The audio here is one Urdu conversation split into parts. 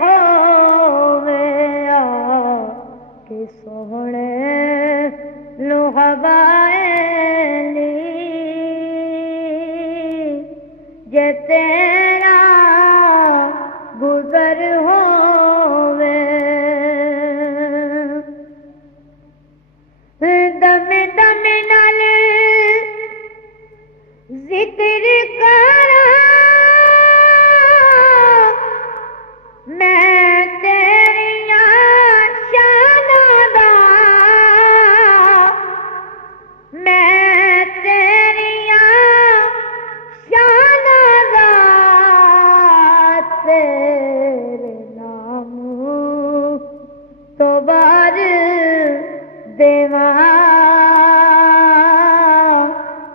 ہووے کہ سوہنے لو ہوائیں لی جے تیرا گزر ہووے دم دم نال ذکر کرا میں تیریاں شاناں دا میں تیریاں شاناں دا تیرے نام تو بار دیواں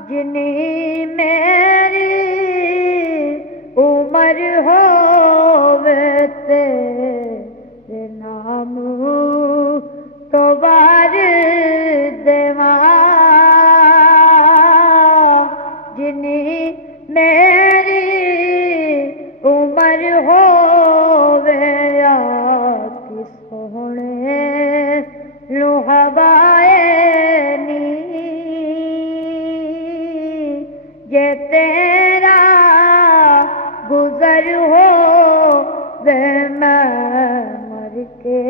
جنی میری عمر ہووے تیرے نام تو بار دیواں جنی میری عمر ہووے کہ سوہنے لو ہوائیں نی جے تیرا گزر ہووے میں مر کے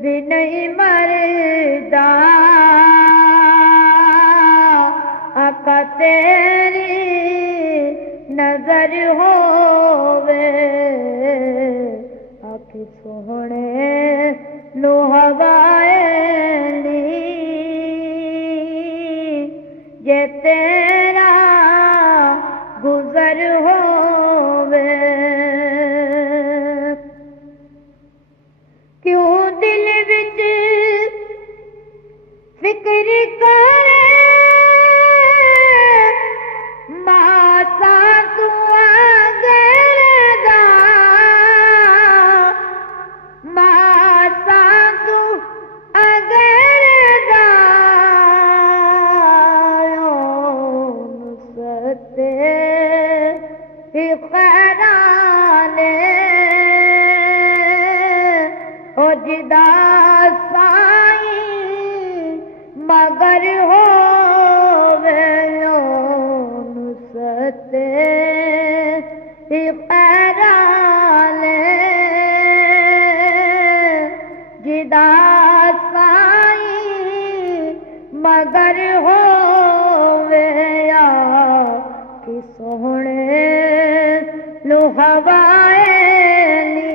بھی نہیں مردا آقا تیری نظر ہووے آکھ سوہنے لو ہوائیں لی جے تیرا گزر ہووے کیوں دل وچ فکر کرے ماسا تو غیر دا ماسا تو غیر دا نصرتے ہی خیرانے او جدا سائیں مگر ہووے نصرتے ہی خیرانے جدا سائیں مگر ہووے کہ سوہنے لو ہوائیں لی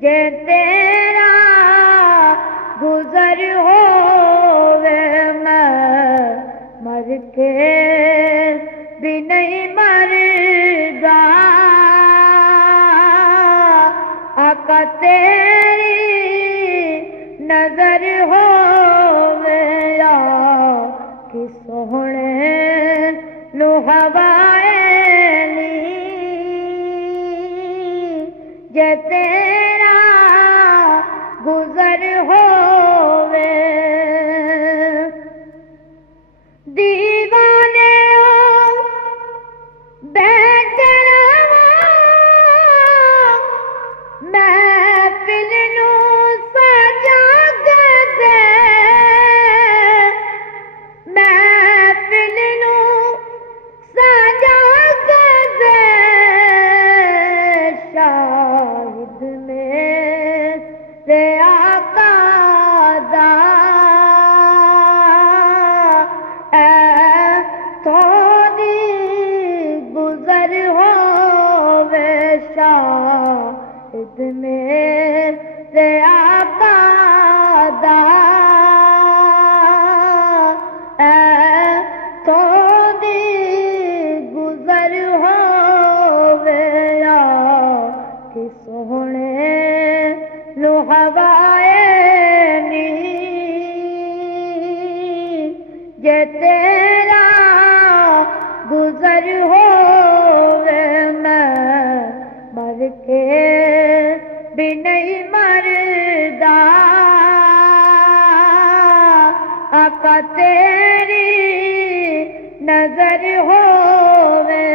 جے تیرا گزر ہووے میں مر کے بھی نہیں مردا آقا تیری نظر ہووے کہ سوہنے لو ہوائیں لی جے تیرا گزر ہووے دیوانے بیٹھ رہواں محفل نوں سجا کے دے محفل نوں سجا کے دے شاہد میرے آقا دا اے تھوڑی گزر ہووے شاہد میرے آقا دا اے تھوڑی گزر ہووے کہ سوہنے لو ہوائیں نی جے تیرا گزر ہووے میں مر کے بھی نہیں مردا آقا تیری نظر ہووے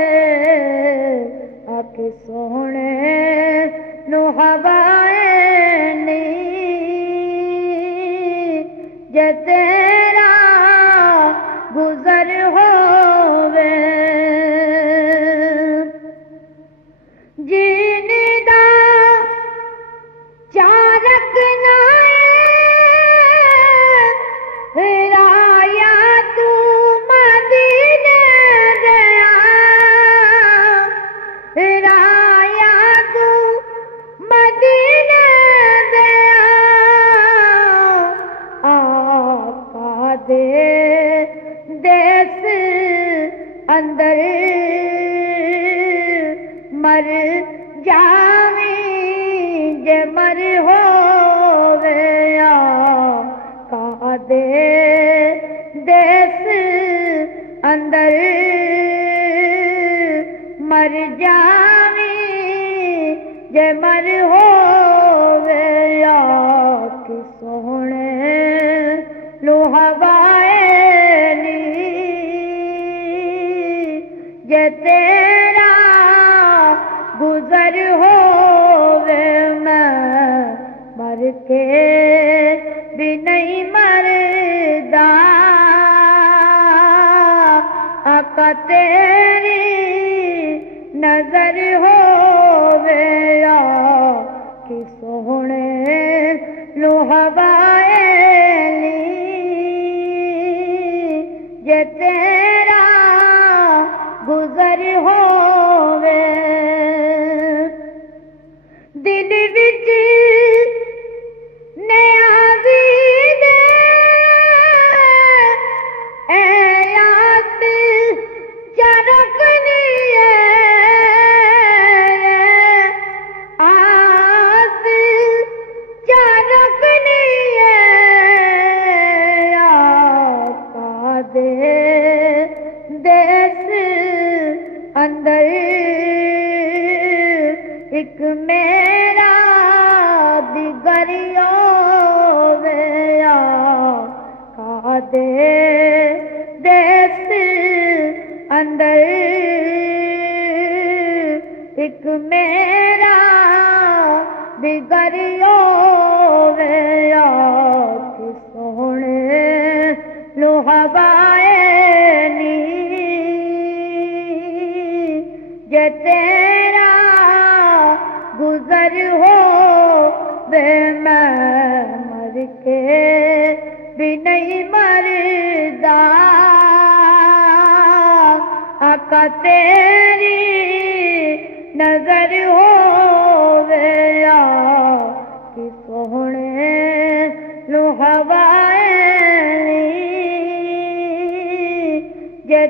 آکھ کہ سونے نو ہوائیں نہیں جے تیرا گزر ہووے جینے دا چارک نائے رایا تو مدینے دیا رایا تو مدینے دیا آقا دے دیس اندر مر جاویں جے مر ہووے آقا دے دیس اندر مر جاویں جے مر ہووے کہ سونے لو ہوائیں نہیں جے تیرا گزر ہووے میں مر کے بھی نہیں مردا آقا تیری نظر ہووے کہ سونے لو ہوائیں نہیں جے تیرا گزر ہووے دل وچ نیازی دے اے یاد چرکنی آس چرکنی آقا دے دیس اندر ایک میرا دیگری ہووے آقا دے دیس اندر ایک میرا دیگری ہووے کہ سونے لو ہوائیں نہیں جے تیرا گزر ہووے میں مر کے بھی نہیں مردا آقا تیری نظر ہووے کہ سونے لو ہوائیں نہیں جے